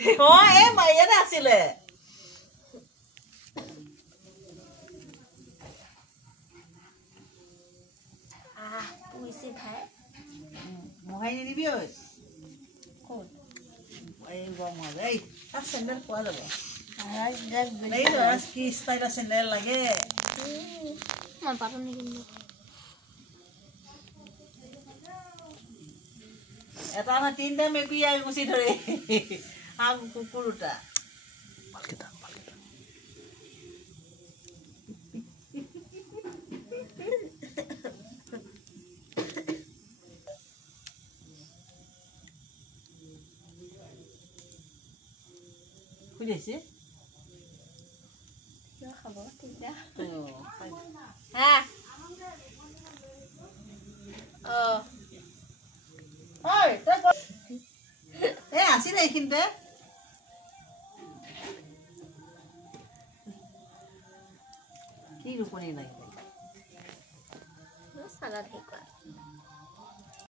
ইয়াতে আছিলে মোহাই নিদিবি ঐ এই গৰমত এই তাত চেণ্ডেল পোৱা যাব কি ষ্টাইলৰ চেণ্ডেল লাগে এটা নহয় তিনিটা মেপি গুচি ধৰে হাঁহ কুকুৰ দুটা খুলিছে খাব আছিল এইখিনিতে কি টোপনি লাগিলে